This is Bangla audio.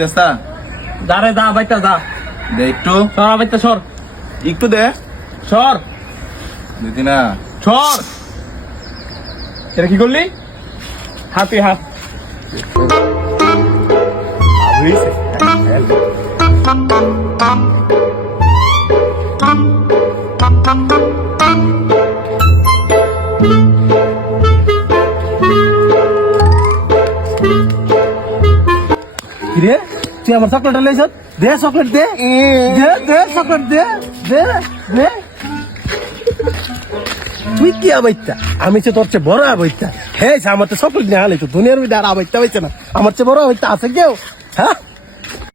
দেসা দাঁড়ে দা বাইতা দা দে একটু সর বাইতা সর একটু দে সর দিদি না সর এটা কি করলি হাতে হাত কিরে তুই আমার চকলেট লাইছ দে চকলেট দে দে দে চকলেট দে দে দে তুই কি আবাইতা আমি তো তোর চেয়ে বড় আবাইতা হে আমার তো চকলেট নিয়ে হালে তো দুনিয়ার মধ্যে আর আবাইতা হয়েছে না আমার চেয়ে বড় আবাইতা আছে কেউ হ্যাঁ